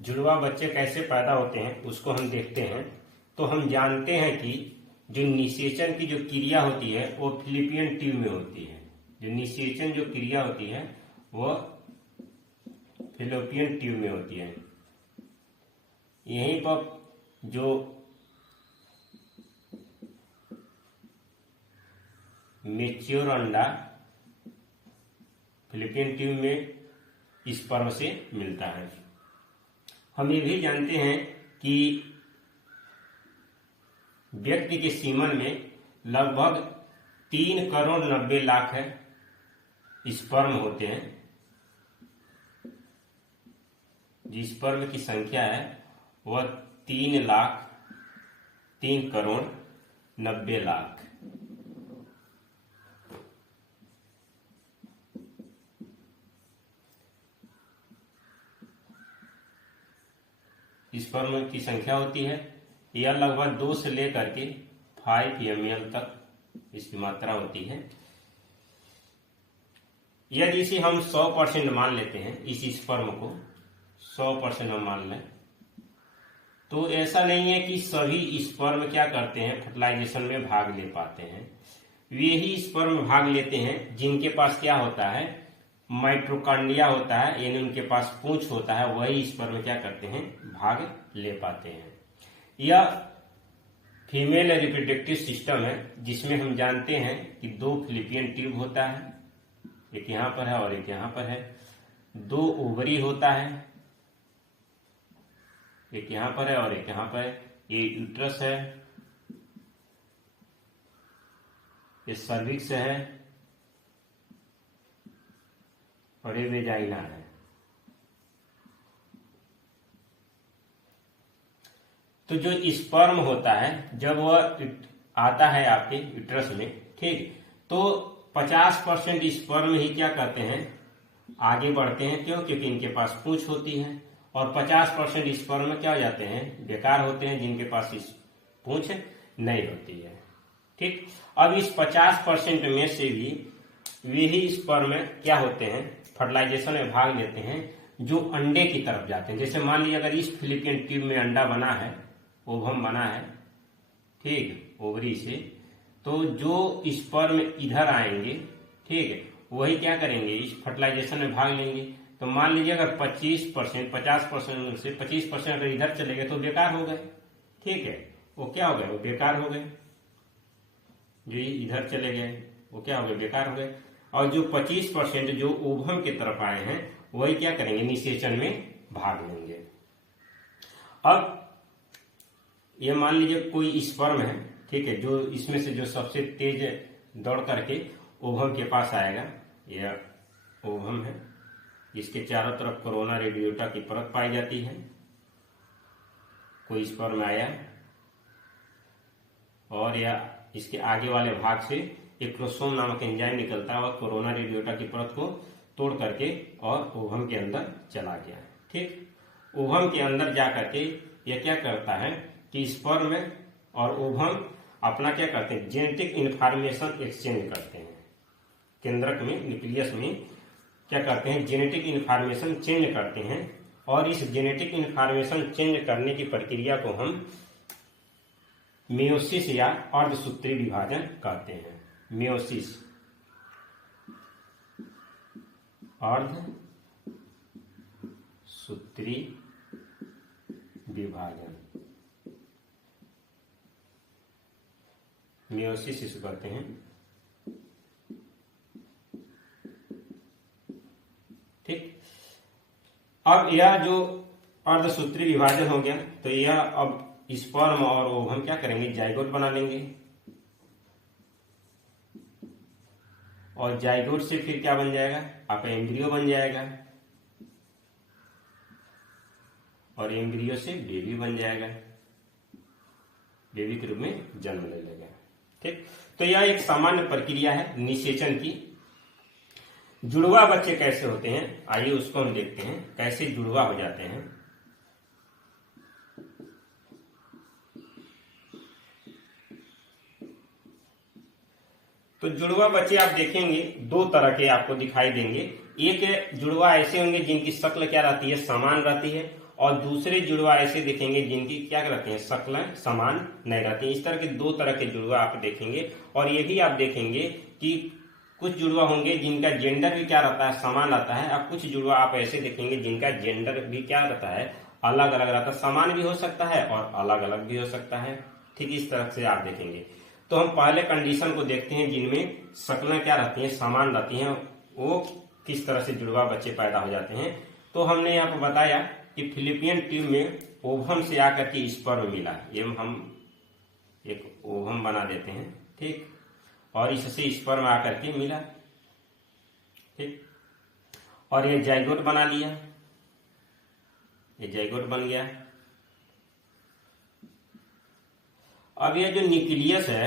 जुड़वा बच्चे कैसे पैदा होते हैं उसको हम देखते हैं। तो हम जानते हैं कि जो निषेचन की जो क्रिया होती है वो फिलिपियन ट्यूब में होती है। जो निषेचन जो क्रिया होती है वो फिलिपियन ट्यूब में होती है। यहीं पर जो मैच्योर अंडा फिलिपियन ट्यूब में स्पर्म से मिलता है। हम ये भी जानते हैं कि व्यक्ति के सीमन में लगभग 3 करोड़ 90 लाख स्पर्म होते हैं। जिस स्पर्म की संख्या है वह 3 करोड़ 90 लाख। स्पर्म की संख्या होती है। यह लगभग 2 से लेकर के 5 ml तक इसकी मात्रा होती है। यदि इसे हम 100% मान लेते हैं, इस स्पर्म को 100% हम मान लें, तो ऐसा नहीं है कि सभी स्पर्म क्या करते हैं फर्टिलाइजेशन में भाग ले पाते हैं। वे ही स्पर्म भाग लेते हैं जिनके पास क्या होता है, माइटोकॉन्ड्रिया होता है, यानी उनके पास पूंछ होता है। वही स्पर्म क्या करते हैं, भाग ले पाते हैं। यह फीमेल रिप्रोडक्टिव सिस्टम है जिसमें हम जानते हैं कि 2 फिलिपियन ट्यूब होता है, एक यहां पर है और एक यहां पर है। 2 ओवरी होता है, एक यहां पर है और एक यहां पर है। ये यूट्रस है, ये सर्विक्स है और ये वेजाइना है। तो जो स्पर्म होता है जब वह आता है आपके यूट्रस में, ठीक, तो 50% स्पर्म ही क्या करते हैं, आगे बढ़ते हैं। क्यों? क्योंकि इनके पास पूंछ होती है। और 50% स्पर्म क्या हो जाते हैं, बेकार होते हैं, जिनके पास इस पूंछ नहीं होती है। ठीक, अब इस 50% में से भी वे ही स्पर्म क्या होते हैं, फर्टिलाइजेशन में भाग लेते हैं जो अंडे की तरफ जाते हैं। जैसे मान लीजिए अगर इस फिलिपियन ट्यूब में अंडा बना है, ओवम बना है, ठीक, ओवरी से, तो जो स्पर्म इधर आएंगे, ठीक है, वही क्या करेंगे, इस फर्टिलाइजेशन में भाग लेंगे। तो मान लीजिए अगर 50% 50% से 25% अगर इधर चले गए तो बेकार हो गए। ठीक है, वो क्या हो गए, वो बेकार हो गए। जो इधर चले गए वो क्या हो गए, बेकार हो गए। और जो 25% जो ओवम की तरफ आए हैं वही क्या करेंगे, निषेचन में भाग लेंगे। अब ये मान लीजिए कोई स्पर्म है, ठीक है, जो इसमें से जो सबसे तेज दौड़ करके ओवम के पास आएगा, यह ओवम है, इसके चारों तरफ कोरोना रेडियोटा की परत पाई जाती है। कोई स्पर्म आया और या इसके आगे वाले भाग से एक क्रोमोसोम नामक एंजाइम निकलता है और कोरोना रेडियोटा की परत को तोड़ करके और ओवम के अंदर चला गया। ठीक, ओवम के अंदर जा करके यह क्या करता है कि स्पर्म और ओवम अपना क्या करते हैं, जेनेटिक इंफॉर्मेशन एक्सचेंज करते हैं। केंद्रक में, न्यूक्लियस में क्या करते हैं, जेनेटिक इंफॉर्मेशन चेंज करते हैं। और इस जेनेटिक इंफॉर्मेशन चेंज करने की प्रक्रिया को हम मेयोसिस या अर्धसूत्री विभाजन कहते हैं। मेयोसिस, अर्धसूत्री विभाजन, मेयोसिस इसको कहते हैं। ठीक, अब यह जो अर्धसूत्री विभाजन हो गया, तो यह अब स्पर्म और ओवम क्या करेंगे, जाइगोट बना लेंगे। और जाइगोट से फिर क्या बन जाएगा, आपका एम्ब्रियो बन जाएगा। और एम्ब्रियो से बेबी बन जाएगा, बेबी के रूप में जन्म ले लेगा। ठीक, तो यह एक सामान्य प्रक्रिया है निषेचन की। जुड़वा बच्चे कैसे होते हैं, आइए उसको हम देखते हैं, कैसे जुड़वा हो जाते हैं। तो जुड़वा बच्चे आप देखेंगे 2 तरह के आपको दिखाई देंगे। एक जुड़वा ऐसे होंगे जिनकी शक्ल क्या रहती है, समान रहती है, और दूसरे जुड़वा ऐसे देखेंगे जिनकी क्या रहते हैं, शक्लें समान नहीं रहती हैं। इस तरह के दो तरह के जुड़वा आप देखेंगे। और ये भी आप देखेंगे कि कुछ जुड़वा होंगे जिनका जेंडर भी क्या रहता है, समान रहता है, और कुछ जुड़वा आप ऐसे देखेंगे जिनका जेंडर भी क्या रहता है, अलग अलग रहता है। समान भी हो सकता है और अलग अलग भी हो सकता है। ठीक इस तरह से आप देखेंगे। तो हम पहले कंडीशन को देखते हैं जिनमें शक्लें क्या रहती हैं, समान रहती हैं, वो किस तरह से जुड़वा बच्चे पैदा हो जाते हैं। तो हमने यहाँ पर बताया कि फिलिपियन ट्यूब में ओवम से आकर के स्पर्म मिला। ये हम एक ओवम बना देते हैं, ठीक, और इससे स्पर्म आकर के मिला, ठीक, और ये जाइगोट बना लिया, ये जाइगोट बन गया। अब ये जो न्यूक्लियस है,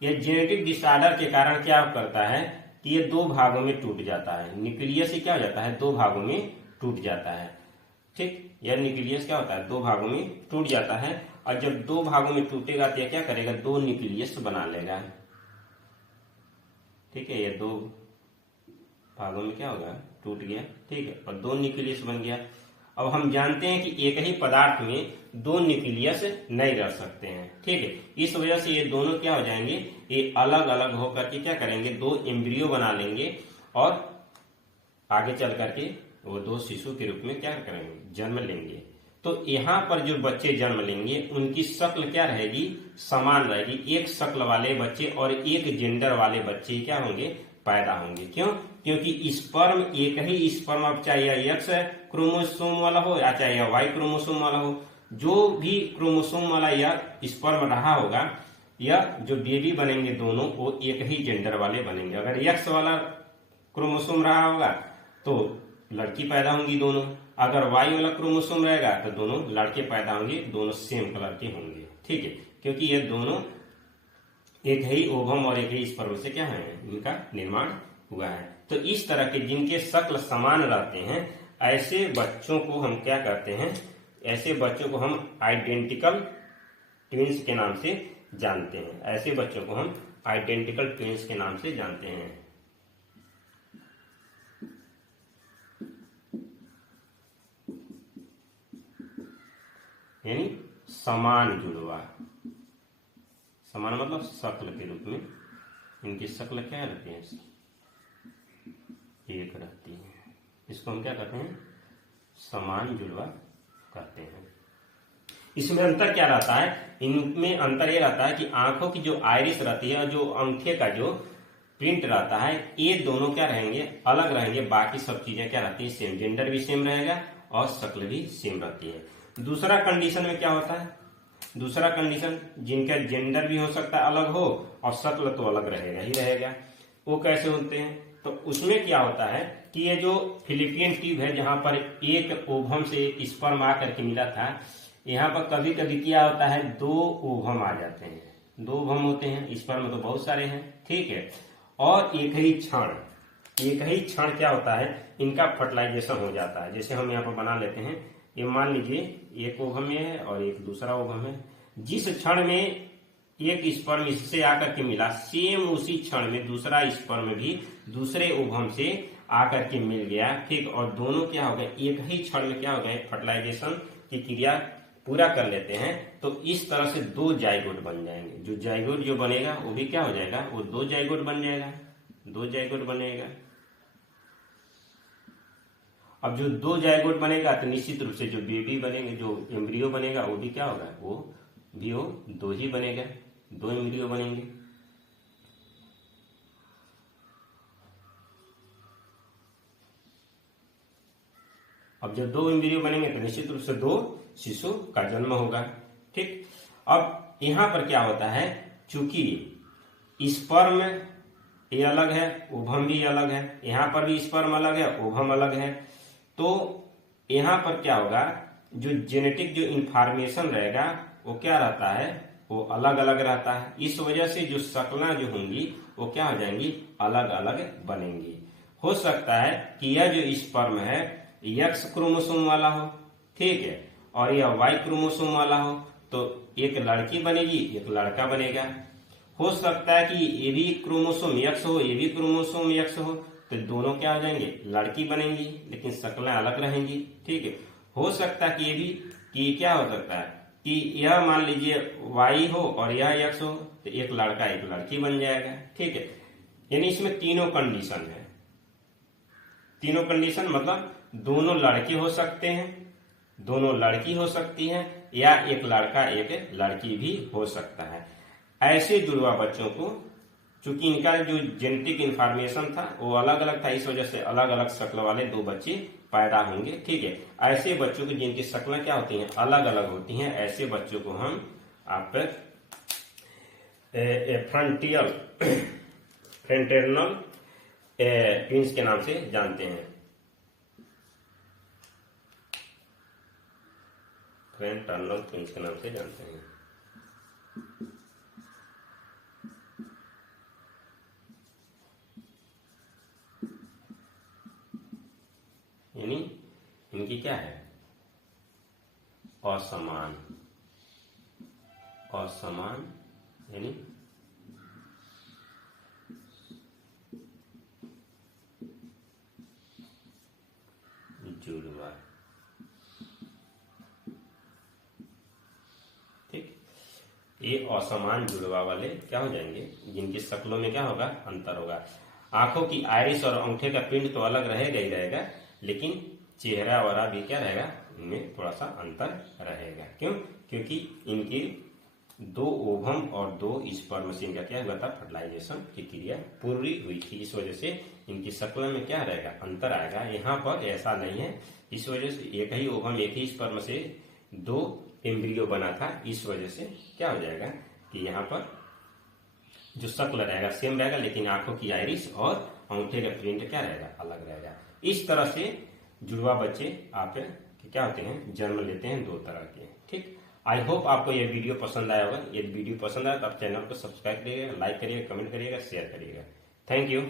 ये जेनेटिक डिसऑर्डर के कारण क्या करता है कि ये दो भागों में टूट जाता है। न्यूक्लियस ही क्या हो जाता है, दो भागों में टूट जाता है, ठीक। यह न्यूक्लियस क्या होता है, दो भागों में टूट जाता है। और जब दो भागों में टूटेगा तो यह क्या करेगा, दो न्यूक्लियस बना लेगा, ठीक है। ये दो भागों में क्या होगा, टूट गया, ठीक है, और दो न्यूक्लियस बन गया। अब हम जानते हैं कि एक ही पदार्थ में दो न्यूक्लियस नहीं रह सकते हैं, ठीक है। इस वजह से ये दोनों क्या हो जाएंगे, ये अलग अलग होकर के क्या करेंगे, दो एम्ब्रियो बना लेंगे और आगे चल करके वो दो शिशु के रूप में क्या करेंगे, जन्म लेंगे। तो यहाँ पर जो बच्चे जन्म लेंगे उनकी शक्ल क्या रहेगी, समान रहेगी। एक शक्ल वाले बच्चे और एक जेंडर वाले बच्चे क्या होंगे, पैदा होंगे। क्यों, क्योंकि स्पर्म एक ही स्पर्म, अब चाहे एक्स क्रोमोसोम वाला हो या चाहे वाई क्रोमोसोम वाला हो, जो भी क्रोमोसोम वाला या स्पर्म रहा होगा, या जो बेबी बनेंगे दोनों वो एक ही जेंडर वाले बनेंगे। अगर एक्स वाला क्रोमोसोम रहा होगा तो लड़की पैदा होंगी दोनों, अगर वाई वाला क्रोमोसोम रहेगा तो दोनों लड़के पैदा होंगे, दोनों सेम कलर के होंगे, ठीक है, क्योंकि ये दोनों एक ही ओवम और एक ही स्पर्म से क्या है, इनका निर्माण हुआ है। तो इस तरह के जिनके शक्ल समान रहते हैं ऐसे बच्चों को हम क्या कहते हैं, ऐसे बच्चों को हम आइडेंटिकल ट्विंस के नाम से जानते हैं। ऐसे बच्चों को हम आइडेंटिकल ट्विंस के नाम से जानते हैं। यानी समान जुड़वा, समान मतलब शक्ल के रूप में इनकी शक्ल क्या रहती है, एक रहती है। इसको हम क्या कहते हैं, समान जुड़वा कहते हैं। इसमें अंतर क्या रहता है, इनमें अंतर ये रहता है कि आंखों की जो आइरिस रहती है और जो अंगूठे का जो प्रिंट रहता है, ये दोनों क्या रहेंगे, अलग रहेंगे। बाकी सब चीजें क्या रहती है, सेम, जेंडर भी सेम रहेगा और शक्ल भी सेम रहती है। दूसरा कंडीशन में क्या होता है, दूसरा कंडीशन जिनका जेंडर भी हो सकता है अलग हो और शक्ल तो अलग रहेगा ही रहेगा। वो कैसे होते हैं, तो उसमें क्या होता है कि ये जो फिलिपियन ट्यूब है जहां पर एक ओवम से एक स्पर्म आकर के मिला था, यहाँ पर कभी कभी क्या होता है, दो ओवम आ जाते हैं, दो ओवम होते हैं, स्पर्म तो बहुत सारे हैं, ठीक है, और एक ही क्षण क्या होता है, इनका फर्टिलाइजेशन हो जाता है। जैसे हम यहाँ पर बना लेते हैं, ये मान लीजिए एक ओवम में है और एक दूसरा ओवम है। जिस क्षण में एक स्पर्म इससे आकर के मिला, सेम उसी क्षण में दूसरा स्पर्म भी दूसरे ओवम से आकर के मिल गया, ठीक, और दोनों क्या हो गए, एक ही क्षण में क्या हो गए, फर्टिलाइजेशन की क्रिया पूरा कर लेते हैं। तो इस तरह से दो जाइगोट बन जाएंगे। जो जाइगोट जो बनेगा वो भी क्या हो जाएगा, वो दो जाइगोट बन जाएगा, दो जाइगोट बनेगा। अब जो दो जाइगोट बनेगा तो निश्चित रूप से जो बेबी बनेंगे, जो एम्ब्रियो बनेगा वो भी क्या होगा, वो भी वो दो ही बनेगा, दो एम्ब्रियो बनेंगे। अब जब दो एम्ब्रियो बनेंगे तो निश्चित रूप से दो शिशु का जन्म होगा, ठीक। अब यहां पर क्या होता है, चूंकि स्पर्म ये अलग है, ओवम भी अलग है, यहां पर भी स्पर्म अलग है, ओवम अलग है, तो यहां पर क्या होगा, जो जेनेटिक जो इंफॉर्मेशन रहेगा वो क्या रहता है, वो अलग अलग रहता है। इस वजह से जो शक्लें जो होंगी वो क्या हो जाएंगी, अलग अलग बनेंगी। हो सकता है कि यह जो स्पर्म है एक्स क्रोमोसोम वाला हो, ठीक है, और यह वाई क्रोमोसोम वाला हो, तो एक लड़की बनेगी एक लड़का बनेगा। हो सकता है कि ये भी क्रोमोसोम एक्स हो, ये भी क्रोमोसोम एक्स हो, तो दोनों क्या हो जाएंगे, लड़की बनेंगी, लेकिन शक्लें अलग रहेंगी, ठीक है। हो सकता है कि ये भी कि क्या हो सकता है कि यह मान लीजिए y हो और यह x हो, तो एक लड़का एक लड़की बन जाएगा। ठीक है, यानी इसमें तीनों कंडीशन है। तीनों कंडीशन मतलब दोनों लड़के हो सकते हैं, दोनों लड़की हो सकती हैं, या एक लड़का एक लड़की भी हो सकता है। ऐसे जुड़वा बच्चों को, चूंकि इनका जो जेनेटिक इंफॉर्मेशन था वो अलग अलग था, इस वजह से अलग अलग शक्ल वाले दो बच्चे पैदा होंगे। ठीक है, ऐसे बच्चों की जिनकी शक्लें क्या होती हैं, अलग अलग होती हैं, ऐसे बच्चों को हम आप फ्रेंटर्नल ट्विंस के नाम से जानते हैं। फ्रेंटर्नल ट्विंस के नाम से जानते हैं। यानी इनकी क्या है, असमान, असमान यानी जुड़वा। ठीक, ये असमान जुड़वा वाले क्या हो जाएंगे, जिनकी शक्लों में क्या होगा, अंतर होगा। आंखों की आइरिस और अंगूठे का पिंड तो अलग रहेगा ही रहेगा, लेकिन चेहरा वरा भी क्या रहेगा, इनमें थोड़ा सा अंतर रहेगा। क्यों? क्योंकि इनकी दो ओवम और दो स्पर्म से इनका क्या हुआ था, फर्टिलाइजेशन की क्रिया पूरी हुई थी। इस वजह से इनकी शक्ल में क्या रहेगा, अंतर आएगा। यहाँ पर ऐसा नहीं है, इस वजह से एक ही ओवम एक ही स्पर्म से दो एम्ब्रियो बना था, इस वजह से क्या हो जाएगा कि यहाँ पर जो शक्ल रहेगा सेम रहेगा, लेकिन आंखों की आइरिस और अंगूठे का प्रिंट क्या रहेगा, अलग रहेगा। इस तरह से जुड़वा बच्चे आप क्या होते हैं, जन्म लेते हैं दो तरह के। ठीक, आई होप आपको यह वीडियो पसंद आया होगा। यदि वीडियो पसंद आया तो आप चैनल को सब्सक्राइब करिएगा, लाइक करिएगा, कमेंट करिएगा, शेयर करिएगा। Thank you.